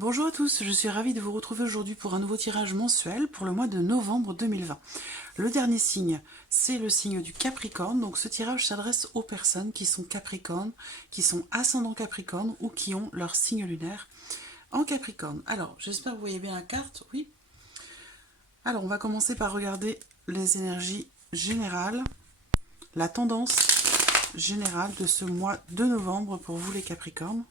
Bonjour à tous, je suis ravie de vous retrouver aujourd'hui pour un nouveau tirage mensuel pour le mois de novembre 2020. Le dernier signe, c'est le signe du Capricorne, donc ce tirage s'adresse aux personnes qui sont Capricorne, qui sont ascendant Capricorne ou qui ont leur signe lunaire en Capricorne. Alors, j'espère que vous voyez bien la carte, oui. Alors, on va commencer par regarder les énergies générales, la tendance générale de ce mois de novembre pour vous les Capricornes.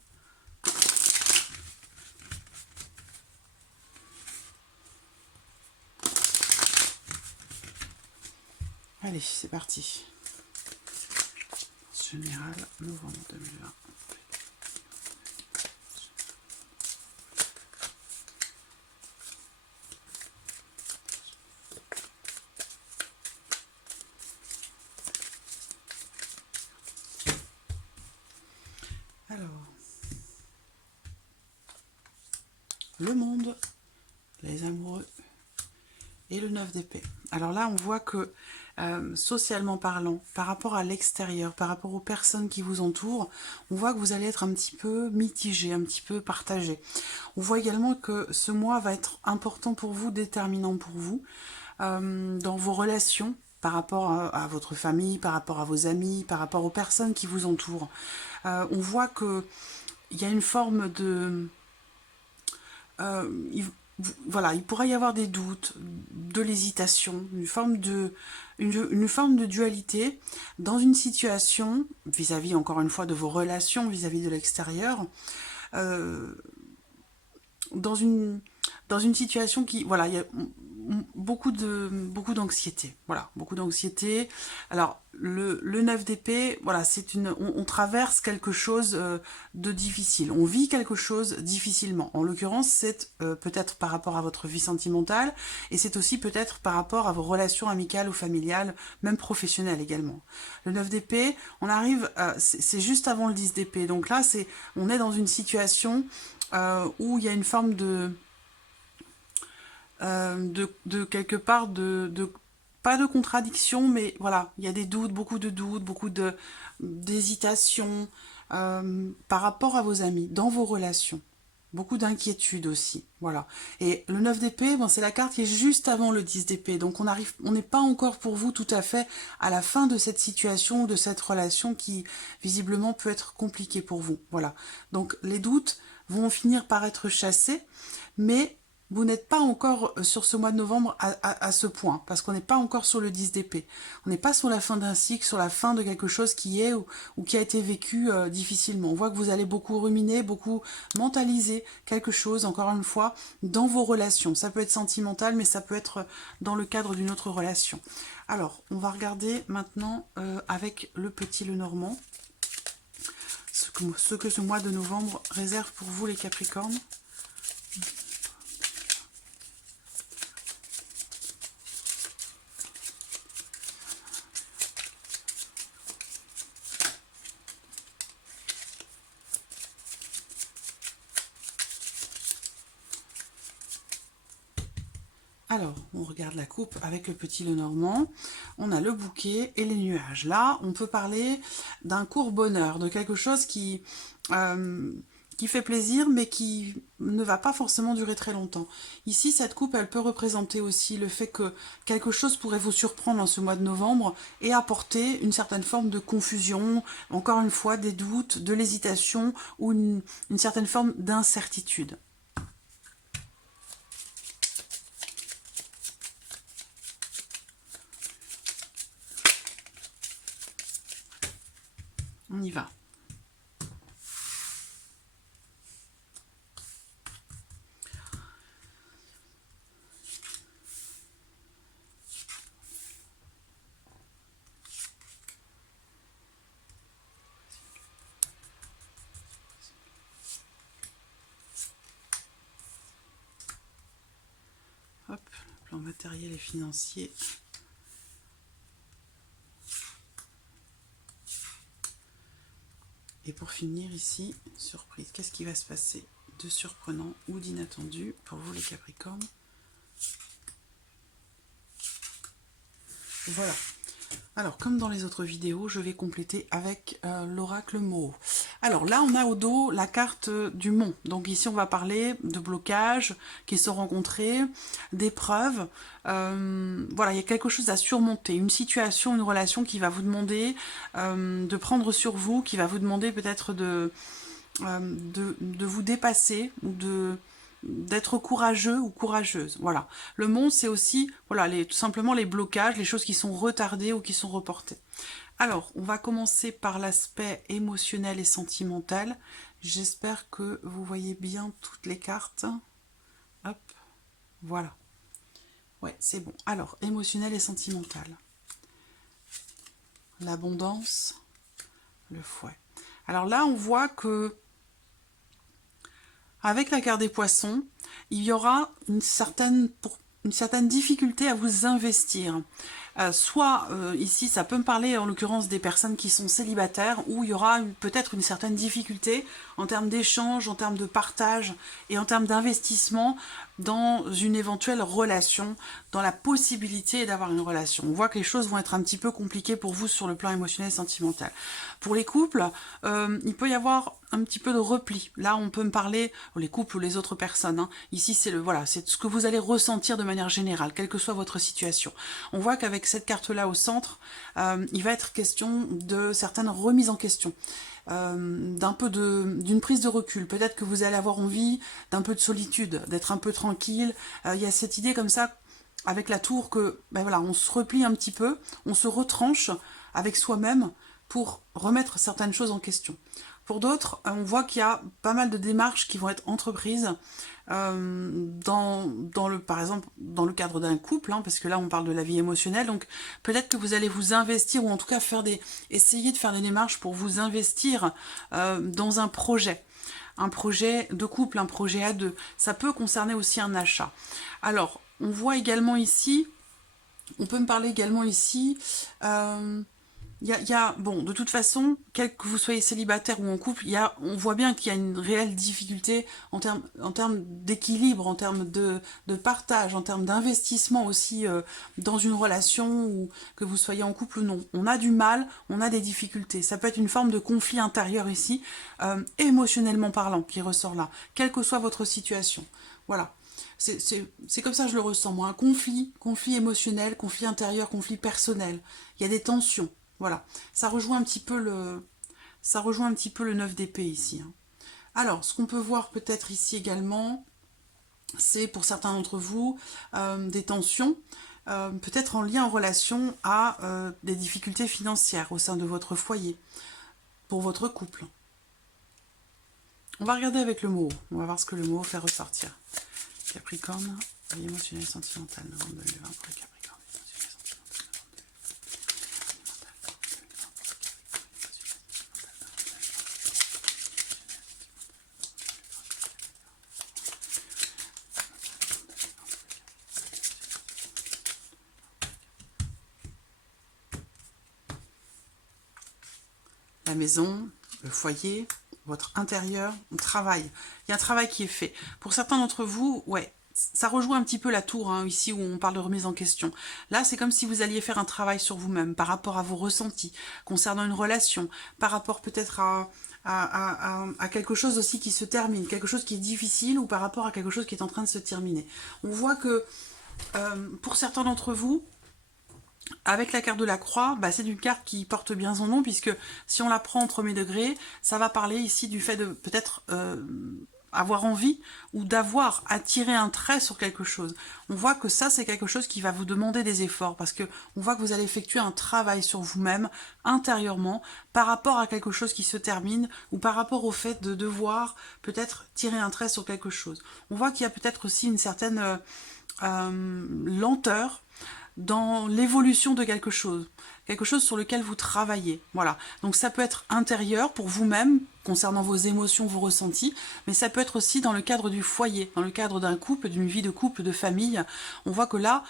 Allez, c'est parti. Général, novembre 2020. Alors, le monde, les amoureux et le 9 d'épée. Alors là, on voit que socialement parlant, par rapport à l'extérieur, par rapport aux personnes qui vous entourent, on voit que vous allez être un petit peu mitigé, un petit peu partagé. On voit également que ce mois va être important pour vous, déterminant pour vous, dans vos relations, par rapport à votre famille, par rapport à vos amis, par rapport aux personnes qui vous entourent. On voit que il y a une forme de... voilà, il pourrait y avoir des doutes, de l'hésitation, une forme de dualité dans une situation, vis-à-vis encore une fois de vos relations, vis-à-vis de l'extérieur, dans une, dans une situation qui, voilà, il y a beaucoup d'anxiété, voilà, beaucoup d'anxiété. Alors, le 9 d'épée, voilà, on traverse quelque chose de difficile, on vit quelque chose difficilement. En l'occurrence, c'est peut-être par rapport à votre vie sentimentale, et c'est aussi peut-être par rapport à vos relations amicales ou familiales, même professionnelles également. Le 9 d'épée, on arrive, c'est juste avant le 10 d'épée, donc là, on est dans une situation où il y a une forme de quelque part pas de contradiction, mais voilà, il y a des doutes, beaucoup d'hésitation par rapport à vos amis, dans vos relations. Beaucoup d'inquiétude aussi, voilà. Et le 9 d'épée, bon, c'est la carte qui est juste avant le 10 d'épée, donc on n'est pas encore pour vous tout à fait à la fin de cette situation, de cette relation qui visiblement peut être compliquée pour vous, voilà. Donc les doutes vont finir par être chassés, mais vous n'êtes pas encore sur ce mois de novembre à ce point, parce qu'on n'est pas encore sur le 10 d'épée. On n'est pas sur la fin d'un cycle, sur la fin de quelque chose qui est ou qui a été vécu difficilement. On voit que vous allez beaucoup ruminer, beaucoup mentaliser quelque chose, encore une fois, dans vos relations. Ça peut être sentimental, mais ça peut être dans le cadre d'une autre relation. Alors, on va regarder maintenant avec le petit Lenormand, ce que ce mois de novembre réserve pour vous les Capricornes. Alors, on regarde la coupe avec le petit Lenormand. On a le bouquet et les nuages. Là, on peut parler d'un court bonheur, de quelque chose qui fait plaisir, mais qui ne va pas forcément durer très longtemps. Ici, cette coupe, elle peut représenter aussi le fait que quelque chose pourrait vous surprendre en ce mois de novembre et apporter une certaine forme de confusion, encore une fois, des doutes, de l'hésitation ou une certaine forme d'incertitude. On y va. Hop, plan matériel et financier. Et pour finir ici, surprise, qu'est-ce qui va se passer de surprenant ou d'inattendu pour vous les Capricornes? Voilà. Alors, comme dans les autres vidéos, je vais compléter avec l'oracle Moho. Alors là, on a au dos la carte du mont. Donc ici, on va parler de blocages qui sont rencontrés, d'épreuves. Voilà, il y a quelque chose à surmonter, une situation, une relation qui va vous demander de prendre sur vous, qui va vous demander peut-être de vous dépasser ou d'être courageux ou courageuse. Voilà. Le mont, c'est aussi voilà, tout simplement les blocages, les choses qui sont retardées ou qui sont reportées. Alors, on va commencer par l'aspect émotionnel et sentimental. J'espère que vous voyez bien toutes les cartes. Hop, voilà. Ouais, c'est bon. Alors, émotionnel et sentimental. L'abondance, le fouet. Alors là, on voit que avec la carte des poissons, il y aura une certaine difficulté à vous investir. Soit ici, ça peut me parler en l'occurrence des personnes qui sont célibataires, où il y aura peut-être une certaine difficulté en termes d'échange, en termes de partage et en termes d'investissement dans une éventuelle relation, dans la possibilité d'avoir une relation. On voit que les choses vont être un petit peu compliquées pour vous sur le plan émotionnel et sentimental. Pour les couples, il peut y avoir un petit peu de repli. Là, on peut me parler, les couples ou les autres personnes. Hein. Ici, c'est voilà, c'est ce que vous allez ressentir de manière générale, quelle que soit votre situation. On voit qu'avec cette carte-là au centre, il va être question de certaines remises en question. D'une prise de recul. Peut-être que vous allez avoir envie d'un peu de solitude, d'être un peu tranquille. Il y a cette idée comme ça, avec la tour, que ben voilà, on se replie un petit peu, on se retranche avec soi-même pour remettre certaines choses en question. Pour d'autres, on voit qu'il y a pas mal de démarches qui vont être entreprises par exemple, dans le cadre d'un couple, hein, parce que là, on parle de la vie émotionnelle. Donc, peut-être que vous allez vous investir, ou en tout cas essayer de faire des démarches pour vous investir dans un projet de couple, un projet à deux. Ça peut concerner aussi un achat. Alors, on voit également ici, on peut me parler également ici... bon, de toute façon, quel que vous soyez célibataire ou en couple, on voit bien qu'il y a une réelle difficulté en termes d'équilibre, en termes de partage, en termes d'investissement aussi dans une relation, ou que vous soyez en couple ou non. On a du mal, on a des difficultés. Ça peut être une forme de conflit intérieur ici, émotionnellement parlant, qui ressort là, quelle que soit votre situation. Voilà. C'est comme ça que je le ressens, moi. Un conflit émotionnel, conflit intérieur, conflit personnel. Il y a des tensions. Voilà, ça rejoint un petit peu le 9 d'épée ici. Hein. Alors, ce qu'on peut voir peut-être ici également, c'est pour certains d'entre vous des tensions, peut-être en lien, en relation à des difficultés financières au sein de votre foyer, pour votre couple. On va regarder avec le mot. On va voir ce que le mot fait ressortir. Capricorne, vie émotionnelle et sentimentale, novembre 2020 pour les Capricornes. La maison, le foyer, votre intérieur, le travail. Il y a un travail qui est fait. Pour certains d'entre vous, ouais, ça rejoint un petit peu la tour, hein, ici où on parle de remise en question. Là, c'est comme si vous alliez faire un travail sur vous-même, par rapport à vos ressentis, concernant une relation, par rapport peut-être à quelque chose aussi qui se termine, quelque chose qui est difficile, ou par rapport à quelque chose qui est en train de se terminer. On voit que, pour certains d'entre vous, avec la carte de la croix, bah, c'est une carte qui porte bien son nom, puisque si on la prend au premier degré, ça va parler ici du fait de peut-être avoir envie ou d'avoir attiré un trait sur quelque chose. On voit que ça, c'est quelque chose qui va vous demander des efforts, parce que on voit que vous allez effectuer un travail sur vous-même, intérieurement, par rapport à quelque chose qui se termine, ou par rapport au fait de devoir peut-être tirer un trait sur quelque chose. On voit qu'il y a peut-être aussi une certaine lenteur dans l'évolution de quelque chose sur lequel vous travaillez. Voilà. Donc ça peut être intérieur pour vous-même, concernant vos émotions, vos ressentis, mais ça peut être aussi dans le cadre du foyer, dans le cadre d'un couple, d'une vie de couple, de famille. On voit que là,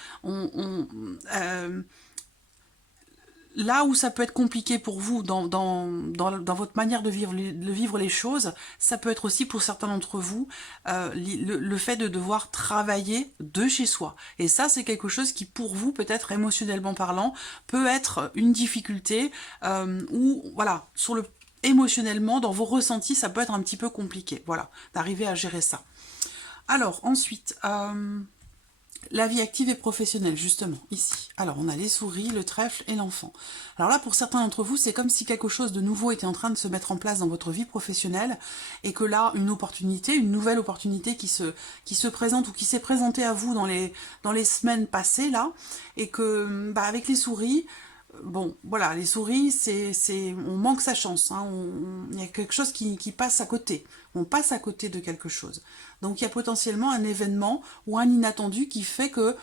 là où ça peut être compliqué pour vous dans votre manière de vivre les choses, ça peut être aussi pour certains d'entre vous le fait de devoir travailler de chez soi. Et ça, c'est quelque chose qui, pour vous, peut-être émotionnellement parlant, peut être une difficulté ou voilà, émotionnellement, dans vos ressentis, ça peut être un petit peu compliqué, voilà, d'arriver à gérer ça. Alors, ensuite, la vie active et professionnelle, justement, ici. Alors, on a les souris, le trèfle et l'enfant. Alors là, pour certains d'entre vous, c'est comme si quelque chose de nouveau était en train de se mettre en place dans votre vie professionnelle et que là, une opportunité, une nouvelle opportunité qui se présente ou qui s'est présentée à vous dans les semaines passées, là, et que, bah, avec les souris, bon, voilà, les souris, on manque sa chance, hein, il y a quelque chose qui passe à côté. On passe à côté de quelque chose. Donc il y a potentiellement un événement ou un inattendu qui fait que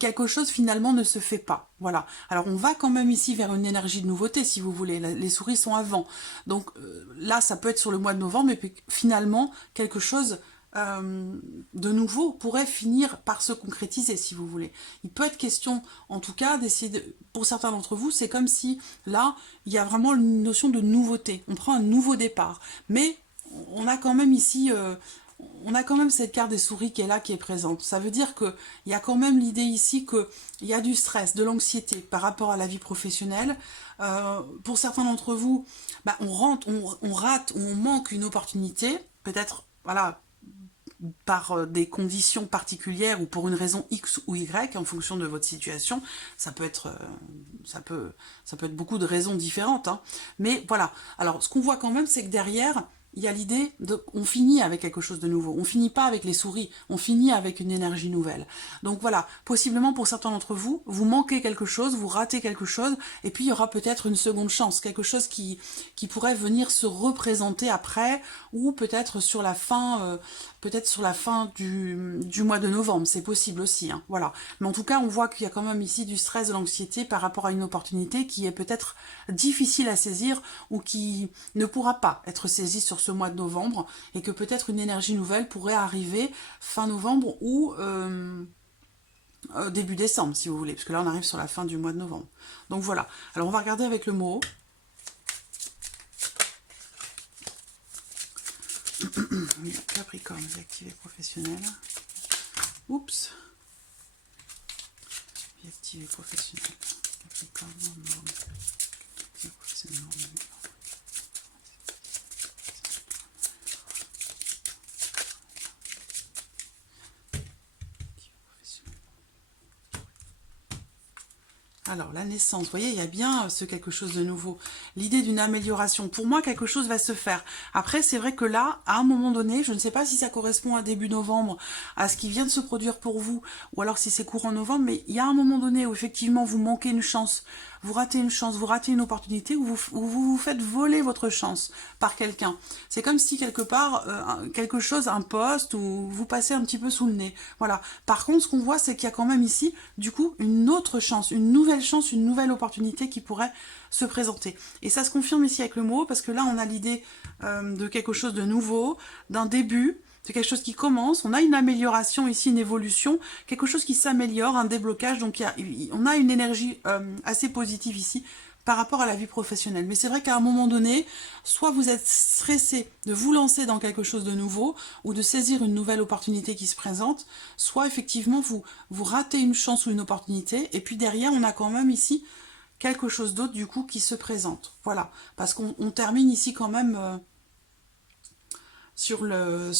quelque chose finalement ne se fait pas. Voilà. Alors on va quand même ici vers une énergie de nouveauté, si vous voulez. Les souris sont avant. Donc là, ça peut être sur le mois de novembre, et puis finalement, quelque chose de nouveau pourrait finir par se concrétiser, si vous voulez. Il peut être question, en tout cas, d'essayer, pour certains d'entre vous, c'est comme si, là, il y a vraiment une notion de nouveauté. On prend un nouveau départ. Mais on a quand même ici... on a quand même cette carte des souris qui est là, qui est présente. Ça veut dire qu'il y a quand même l'idée ici qu'il y a du stress, de l'anxiété par rapport à la vie professionnelle. Pour certains d'entre vous, bah, on rate ou on manque une opportunité, peut-être, voilà, par des conditions particulières ou pour une raison X ou Y en fonction de votre situation. Ça peut être, ça peut être beaucoup de raisons différentes, hein. Mais voilà. Alors, ce qu'on voit quand même, c'est que derrière, il y a l'idée de, on finit avec quelque chose de nouveau. On finit pas avec les souris, on finit avec une énergie nouvelle. Donc voilà, possiblement pour certains d'entre vous, vous manquez quelque chose, vous ratez quelque chose, et puis il y aura peut-être une seconde chance, quelque chose qui pourrait venir se représenter après, ou peut-être sur la fin, du mois de novembre, c'est possible aussi, hein, voilà. Mais en tout cas, on voit qu'il y a quand même ici du stress, de l'anxiété par rapport à une opportunité qui est peut-être difficile à saisir ou qui ne pourra pas être saisie sur ce mois de novembre, et que peut-être une énergie nouvelle pourrait arriver fin novembre ou début décembre, si vous voulez, parce que là on arrive sur la fin du mois de novembre. Donc voilà, alors on va regarder avec le mot. Capricorne, vie active et professionnelle. Oups. Vie active et professionnelle. Capricorne, non. Vie active et professionnelle, non. Alors, la naissance, vous voyez, il y a bien ce quelque chose de nouveau. L'idée d'une amélioration. Pour moi, quelque chose va se faire. Après, c'est vrai que là, à un moment donné, je ne sais pas si ça correspond à début novembre, à ce qui vient de se produire pour vous, ou alors si c'est courant novembre, mais il y a un moment donné où effectivement vous manquez une chance, vous ratez une chance, vous ratez une opportunité, où vous faites voler votre chance par quelqu'un. C'est comme si quelque part, quelque chose, un poste, ou vous passez un petit peu sous le nez. Voilà. Par contre, ce qu'on voit, c'est qu'il y a quand même ici, du coup, une autre chance, une nouvelle opportunité qui pourrait se présenter. Et ça se confirme ici avec le mot, parce que là, on a l'idée de quelque chose de nouveau, d'un début, c'est quelque chose qui commence, on a une amélioration ici, une évolution, quelque chose qui s'améliore, un déblocage, donc on a une énergie assez positive ici par rapport à la vie professionnelle. Mais c'est vrai qu'à un moment donné, soit vous êtes stressé de vous lancer dans quelque chose de nouveau ou de saisir une nouvelle opportunité qui se présente, soit effectivement vous ratez une chance ou une opportunité, et puis derrière on a quand même ici quelque chose d'autre du coup qui se présente. Voilà, parce qu'on termine ici quand même... sur un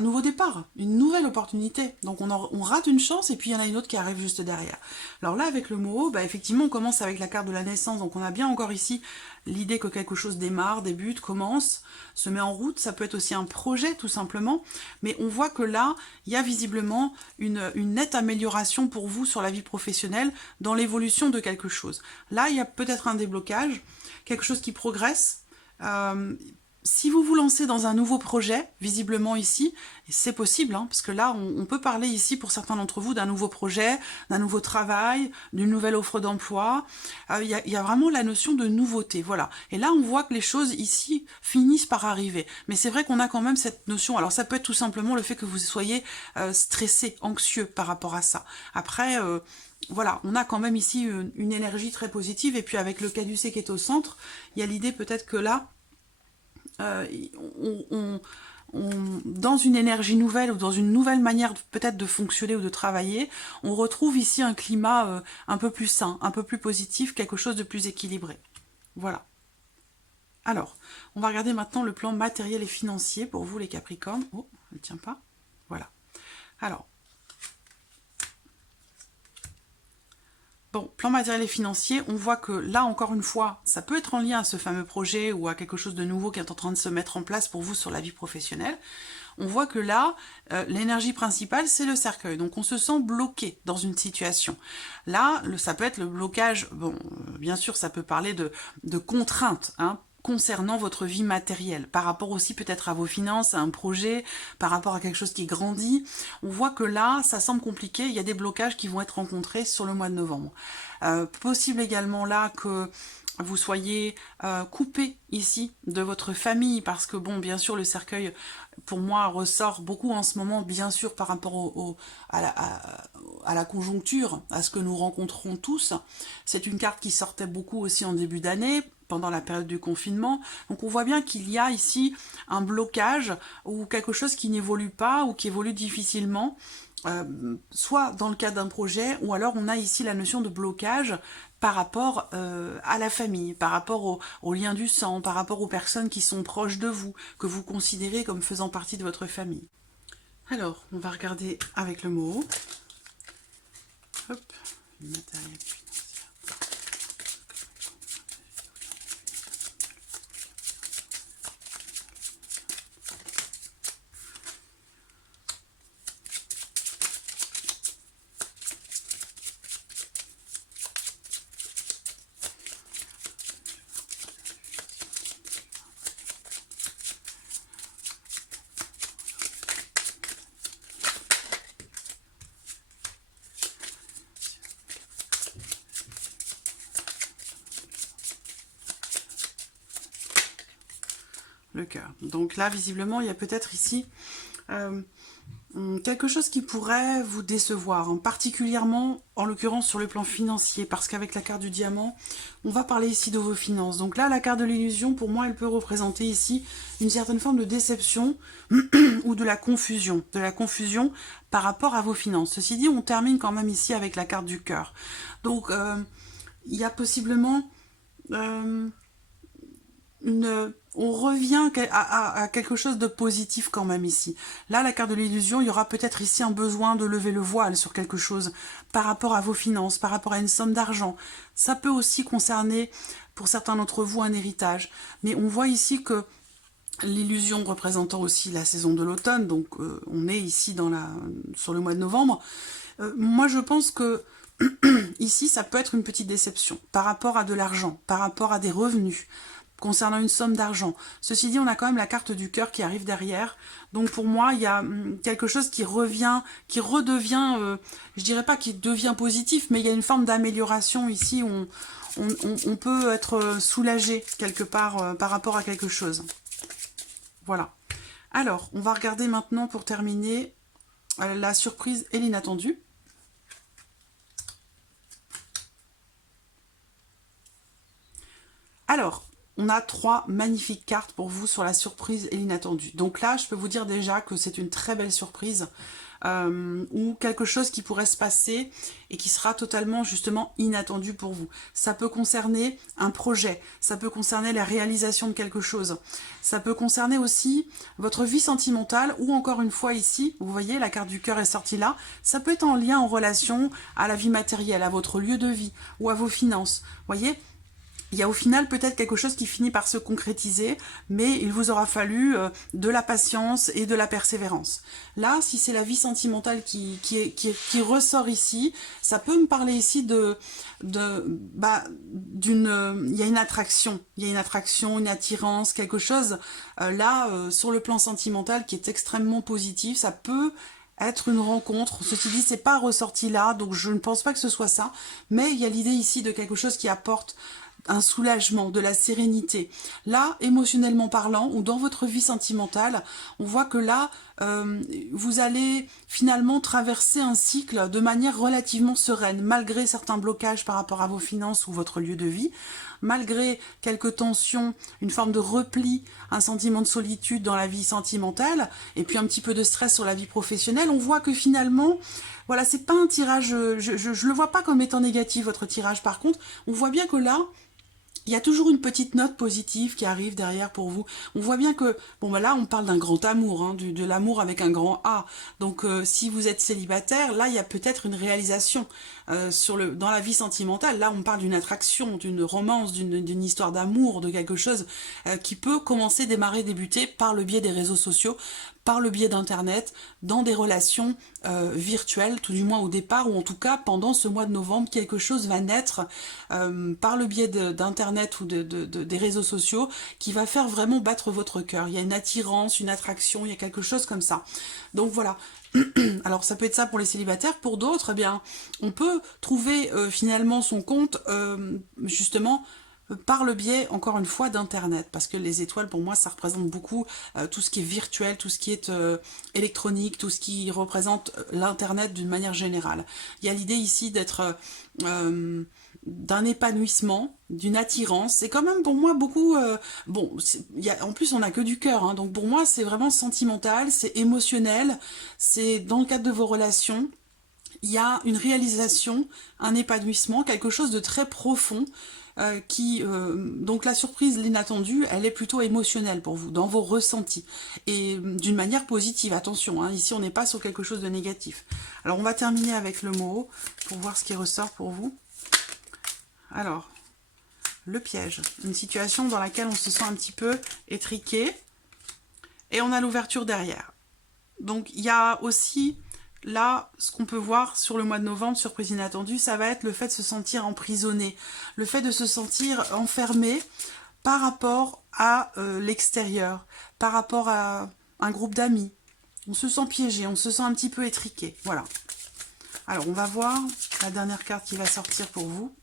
nouveau départ, une nouvelle opportunité. Donc on rate une chance et puis il y en a une autre qui arrive juste derrière. Alors là, avec le mot, bah effectivement, on commence avec la carte de la naissance. Donc on a bien encore ici l'idée que quelque chose démarre, débute, commence, se met en route. Ça peut être aussi un projet, tout simplement. Mais on voit que là, il y a visiblement une nette amélioration pour vous sur la vie professionnelle dans l'évolution de quelque chose. Là, il y a peut-être un déblocage, quelque chose qui progresse. Si vous vous lancez dans un nouveau projet, visiblement ici, c'est possible, hein, parce que là, on peut parler ici, pour certains d'entre vous, d'un nouveau projet, d'un nouveau travail, d'une nouvelle offre d'emploi. Il y a vraiment la notion de nouveauté, voilà. Et là, on voit que les choses ici finissent par arriver. Mais c'est vrai qu'on a quand même cette notion, alors ça peut être tout simplement le fait que vous soyez stressé, anxieux par rapport à ça. Après... voilà, on a quand même ici une énergie très positive, et puis avec le caducée qui est au centre, il y a l'idée peut-être que là, dans une énergie nouvelle ou dans une nouvelle manière peut-être de fonctionner ou de travailler, on retrouve ici un climat un peu plus sain, un peu plus positif, quelque chose de plus équilibré. Voilà. Alors, on va regarder maintenant le plan matériel et financier pour vous les Capricornes. Oh, elle ne tient pas. Voilà. Alors, bon, plan matériel et financier, on voit que là, encore une fois, ça peut être en lien à ce fameux projet ou à quelque chose de nouveau qui est en train de se mettre en place pour vous sur la vie professionnelle. On voit que là, l'énergie principale, c'est le cercueil. Donc, on se sent bloqué dans une situation. Là, ça peut être le blocage, bon, bien sûr, ça peut parler de contraintes, hein, concernant votre vie matérielle, par rapport aussi peut-être à vos finances, à un projet, par rapport à quelque chose qui grandit. On voit que là, ça semble compliqué, il y a des blocages qui vont être rencontrés sur le mois de novembre. Possible également là que vous soyez coupé ici de votre famille, parce que bon, bien sûr, le cercueil, pour moi, ressort beaucoup en ce moment, bien sûr, par rapport à la conjoncture, à ce que nous rencontrons tous. C'est une carte qui sortait beaucoup aussi en début d'année, pendant la période du confinement. Donc on voit bien qu'il y a ici un blocage ou quelque chose qui n'évolue pas ou qui évolue difficilement, soit dans le cadre d'un projet, ou alors on a ici la notion de blocage par rapport à la famille, par rapport aux liens du sang, par rapport aux personnes qui sont proches de vous, que vous considérez comme faisant partie de votre famille. Alors, on va regarder avec le mot. Hop, le matériel financier. Le cœur. Donc là, visiblement, il y a peut-être ici quelque chose qui pourrait vous décevoir, hein, particulièrement, en l'occurrence, sur le plan financier, parce qu'avec la carte du diamant, on va parler ici de vos finances. Donc là, la carte de l'illusion, pour moi, elle peut représenter ici une certaine forme de déception ou de la confusion par rapport à vos finances. Ceci dit, on termine quand même ici avec la carte du cœur. Donc, il y a possiblement on revient à quelque chose de positif quand même ici. Là, la carte de l'illusion, il y aura peut-être ici un besoin de lever le voile sur quelque chose par rapport à vos finances, par rapport à une somme d'argent. Ça peut aussi concerner, pour certains d'entre vous, un héritage. Mais on voit ici que l'illusion représentant aussi la saison de l'automne, donc on est ici sur le mois de novembre. Moi, je pense que ici, ça peut être une petite déception par rapport à de l'argent, par rapport à des revenus, concernant une somme d'argent. Ceci dit, on a quand même la carte du cœur qui arrive derrière. Donc pour moi, il y a quelque chose qui revient, qui redevient, je dirais pas qu'il devient positif, mais il y a une forme d'amélioration ici. On peut être soulagé quelque part par rapport à quelque chose. Voilà. Alors, on va regarder maintenant pour terminer la surprise et l'inattendu. Alors, on a 3 magnifiques cartes pour vous sur la surprise et l'inattendu. Donc là, je peux vous dire déjà que c'est une très belle surprise ou quelque chose qui pourrait se passer et qui sera totalement justement inattendu pour vous. Ça peut concerner un projet, ça peut concerner la réalisation de quelque chose, ça peut concerner aussi votre vie sentimentale ou encore une fois ici, vous voyez, la carte du cœur est sortie là, ça peut être en lien, en relation à la vie matérielle, à votre lieu de vie ou à vos finances, vous voyez. Il y a au final peut-être quelque chose qui finit par se concrétiser, mais il vous aura fallu de la patience et de la persévérance. Là, si c'est la vie sentimentale qui ressort ici, ça peut me parler ici il y a une attraction, une attirance, quelque chose sur le plan sentimental qui est extrêmement positif. Ça peut être une rencontre. Ceci dit, c'est pas ressorti là, donc je ne pense pas que ce soit ça, mais il y a l'idée ici de quelque chose qui apporte un soulagement, de la sérénité. Là, émotionnellement parlant, ou dans votre vie sentimentale, on voit que là, vous allez finalement traverser un cycle de manière relativement sereine, malgré certains blocages par rapport à vos finances ou votre lieu de vie, malgré quelques tensions, une forme de repli, un sentiment de solitude dans la vie sentimentale, et puis un petit peu de stress sur la vie professionnelle. On voit que finalement, voilà, c'est pas un tirage, je le vois pas comme étant négatif, votre tirage. Par contre, on voit bien que là, il y a toujours une petite note positive qui arrive derrière pour vous. On voit bien que, bon bah là on parle d'un grand amour, hein, de l'amour avec un grand A. Donc si vous êtes célibataire, là il y a peut-être une réalisation dans la vie sentimentale. Là on parle d'une attraction, d'une romance, d'une histoire d'amour, de quelque chose qui peut commencer, démarrer, débuter par le biais des réseaux sociaux, par le biais d'internet, dans des relations virtuelles, tout du moins au départ, ou en tout cas pendant ce mois de novembre, quelque chose va naître par le biais d'internet ou des réseaux sociaux qui va faire vraiment battre votre cœur. Il y a une attirance, une attraction, il y a quelque chose comme ça. Donc voilà. Alors ça peut être ça pour les célibataires, pour d'autres, eh bien, on peut trouver finalement son compte justement par le biais, encore une fois, d'Internet, parce que les étoiles, pour moi, ça représente beaucoup tout ce qui est virtuel, tout ce qui est électronique, tout ce qui représente l'Internet d'une manière générale. Il y a l'idée ici d'être d'un épanouissement, d'une attirance. C'est quand même pour moi beaucoup... bon, en plus, on n'a que du cœur, hein, donc pour moi, c'est vraiment sentimental, c'est émotionnel, c'est dans le cadre de vos relations. Il y a une réalisation, un épanouissement, quelque chose de très profond donc la surprise, l'inattendu, elle est plutôt émotionnelle pour vous, dans vos ressentis, et d'une manière positive, attention, hein, ici on n'est pas sur quelque chose de négatif. Alors on va terminer avec le mot, pour voir ce qui ressort pour vous. Alors, le piège, une situation dans laquelle on se sent un petit peu étriqué, et on a l'ouverture derrière. Donc il y a aussi... Là, ce qu'on peut voir sur le mois de novembre, surprise inattendue, ça va être le fait de se sentir emprisonné, le fait de se sentir enfermé par rapport à l'extérieur, par rapport à un groupe d'amis. On se sent piégé, on se sent un petit peu étriqué. Voilà. Alors, on va voir la dernière carte qui va sortir pour vous.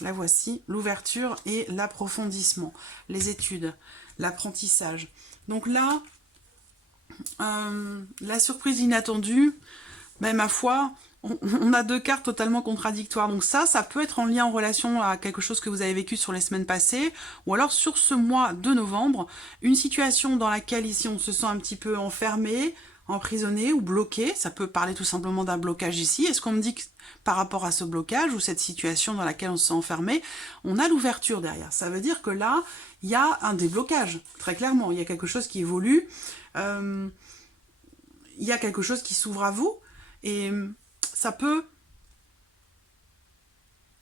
La voici, l'ouverture et l'approfondissement, les études, l'apprentissage. Donc là, la surprise inattendue... Ben, ma foi, on a deux cartes totalement contradictoires. Donc ça peut être en lien, en relation à quelque chose que vous avez vécu sur les semaines passées, ou alors sur ce mois de novembre, une situation dans laquelle ici on se sent un petit peu enfermé, emprisonné ou bloqué. Ça peut parler tout simplement d'un blocage ici. Est-ce qu'on me dit que par rapport à ce blocage ou cette situation dans laquelle on se sent enfermé, on a l'ouverture derrière? Ça veut dire que là, il y a un déblocage, très clairement. Il y a quelque chose qui évolue, il y a quelque chose qui s'ouvre à vous. Et ça peut...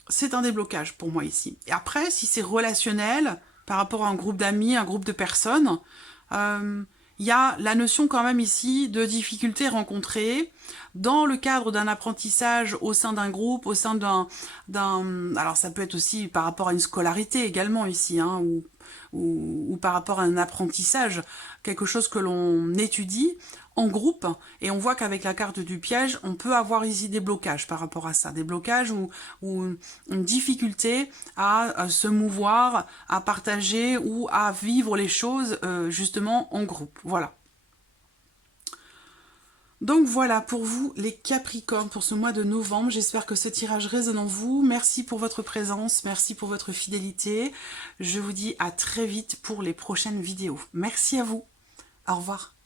C'est un déblocage pour moi ici. Et après, si c'est relationnel, par rapport à un groupe d'amis, un groupe de personnes, il y a la notion quand même ici de difficultés rencontrées dans le cadre d'un apprentissage au sein d'un groupe, au sein d'un... Alors ça peut être aussi par rapport à une scolarité également ici, hein, ou par rapport à un apprentissage, quelque chose que l'on étudie en groupe, et on voit qu'avec la carte du piège, on peut avoir ici des blocages par rapport à ça, des blocages ou une difficulté à se mouvoir, à partager ou à vivre les choses justement en groupe. Voilà. Donc voilà pour vous les Capricornes pour ce mois de novembre. J'espère que ce tirage résonne en vous. Merci pour votre présence, merci pour votre fidélité. Je vous dis à très vite pour les prochaines vidéos. Merci à vous. Au revoir.